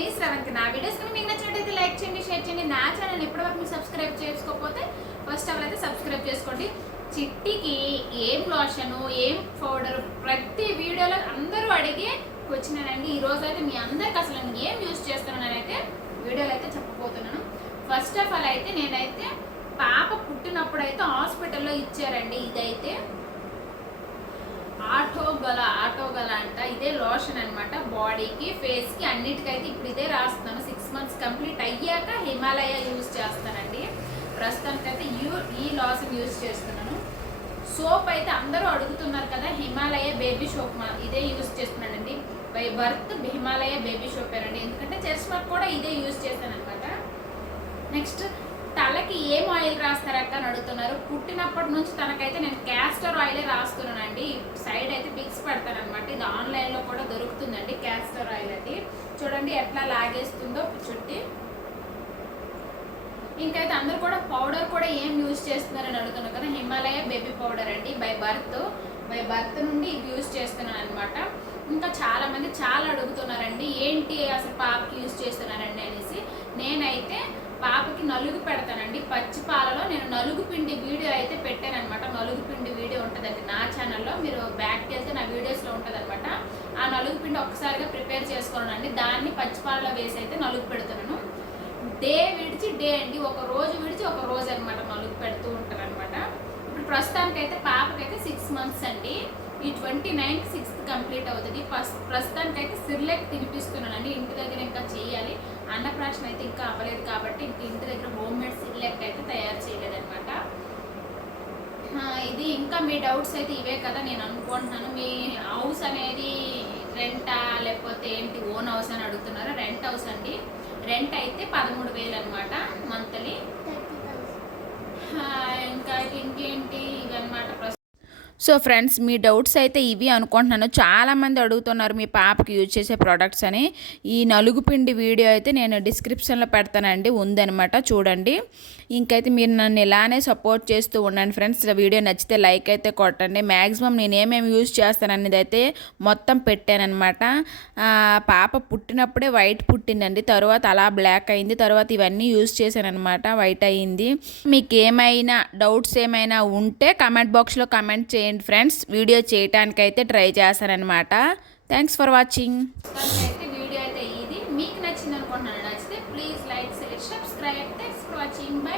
మీ శ్రవంతి నా వీడియోస్ కానీ మీకు నచ్చినట్టయితే లైక్ చేయండి షేర్ చేయండి. నా ఛానల్ ఇప్పటివరకు మీరు సబ్స్క్రైబ్ చేసుకోకపోతే ఫస్ట్ ఆఫ్ అయితే సబ్స్క్రైబ్ చేసుకోండి. చిట్టికి ఏం లోషన్ ఏం పౌడర్ ప్రతి వీడియోలో అందరూ అడిగే వచ్చినానండి ఈ రోజు అయితే మీ అందరికి అసలు నేను ఏం యూజ్ చేస్తున్నానైతే వీడియోలో అయితే చెప్పబోతున్నాను. ఫస్ట్ ఆఫ్ ఆల్ అయితే నేనైతే పాప పుట్టినప్పుడు అయితే హాస్పిటల్లో ఇచ్చారండి. ఇదైతే గల అంట ఇదే లోషన్ అనమాట బాడీకి ఫేస్కి అన్నిటికైతే ఇప్పుడు ఇదే రాస్తున్నాను. సిక్స్ మంత్స్ కంప్లీట్ అయ్యాక హిమాలయ యూజ్ చేస్తానండి. ప్రస్తుతానికైతే యూ ఈ లోషన్ యూజ్ చేస్తున్నాను. సోప్ అయితే అందరూ అడుగుతున్నారు కదా హిమాలయ బేబీ సోప్ ఇదే యూజ్ చేస్తున్నానండి. By birth Himalaya baby soap అండి ఎందుకంటే చర్స్మక్ కూడా ఇదే యూజ్ చేశాను అనమాట నెక్స్ట్ తలకి ఏం ఆయిల్ రాస్తారక్క అని అడుగుతున్నారు. పుట్టినప్పటి నుంచి తనకైతే నేను క్యాస్టర్ ఆయిలే రాస్తున్నానండి. సైడ్ అయితే పిక్స్ పెడతానమాట ఇది ఆన్లైన్లో కూడా దొరుకుతుందండి క్యాస్టర్ ఆయిల్ అది. చూడండి ఎట్లా లాగేస్తుందో చుట్టి. ఇంకైతే అందరూ కూడా పౌడర్ కూడా ఏం యూజ్ చేస్తున్నారని అడుగుతున్నారు కదా. హిమాలయ బేబీ పౌడర్ అండి. బై బర్త్ బై బర్త్ నుండి ఇది యూజ్ చేస్తున్నాను అనమాట ఇంకా చాలా మంది చాలా అడుగుతున్నారండి. ఏంటి అసలు పాపకి యూజ్ చేస్తున్నారండి అనేసి. నేనైతే పాపకి నలుగు పెడతానండి. పచ్చి పాలలో నేను నలుగు పిండి వీడియో అయితే పెట్టాను అనమాట నలుగు పిండి వీడియో ఉంటుందండి నా ఛానల్లో. మీరు బ్యాక్కి వెళ్తే నా వీడియోస్లో ఉంటుంది అనమాట ఆ నలుగు పిండి ఒక్కసారిగా ప్రిపేర్ చేసుకోనండి. దాన్ని పచ్చి పాలలో వేసి అయితే నలుగు పెడుతున్నాను. డే విడిచి డే అండి. ఒక రోజు విడిచి ఒక రోజు అనమాట నలుగు పెడుతూ ఉంటారు అనమాట ఇప్పుడు ప్రస్తుతానికైతే పాపకైతే సిక్స్ మంత్స్ అండి. ఈ ట్వంటీ నైన్కి సిక్స్త్ కంప్లీట్ అవుతుంది. ఫస్ట్ ప్రస్తుతానికైతే సిర్లెక్ తినిపిస్తున్నానండి. ఇంటి దగ్గర ఇంకా చేయాలి. అన్నప్రాశన అయితే ఇంకా అవ్వలేదు కాబట్టి ఇంక ఇంటి దగ్గర హోమ్ మేడ్ సిర్లెక్ అయితే తయారు చేయలేదన్నమాట. ఆ, ఇది ఇంకా మీ డౌట్స్ అయితే ఇవే కదా నేను అనుకుంటున్నాను. మీ హౌస్ అనేది రెంటా లేకపోతే ఏంటి ఓన్ హౌస్ అని అడుగుతున్నారు? రెంట్ హౌస్ అండి. రెంట్ అయితే పదమూడు వేలు అనమాట మంత్లీ. ఇంకా ఇవన్నమాట సో ఫ్రెండ్స్ మీ డౌట్స్ అయితే ఇవి అనుకుంటున్నాను. చాలామంది అడుగుతున్నారు మీ పాపకి యూజ్ చేసే ప్రోడక్ట్స్ అని. ఈ నలుగు పిండి వీడియో అయితే నేను డిస్క్రిప్షన్లో పెడతానండి. ఉందనమాట చూడండి. ఇంకైతే మీరు నన్ను ఇలానే సపోర్ట్ చేస్తూ ఉండండి ఫ్రెండ్స్. వీడియో నచ్చితే లైక్ అయితే కొట్టండి. మ్యాక్సిమం నేను ఏమేమి యూజ్ చేస్తాననేది అయితే మొత్తం పెట్టానమాట పాప పుట్టినప్పుడే వైట్ పుట్టిందండి. తర్వాత అలా బ్లాక్ అయింది. తర్వాత ఇవన్నీ యూజ్ చేశానమాట వైట్ అయ్యింది మీకు ఏమైనా డౌట్స్ ఏమైనా ఉంటే కమెంట్ బాక్స్లో కమెంట్ చేయండి. నేను ఫ్రెండ్స్ వీడియో చేయటానికైతే ట్రై చేశానమాట థ్యాంక్స్ ఫర్ వాచింగ్ వీడియో అయితే ఇది. మీకు నచ్చింది అనుకుంటున్నాను నచ్చితే please like subscribe. Thanks for watching bye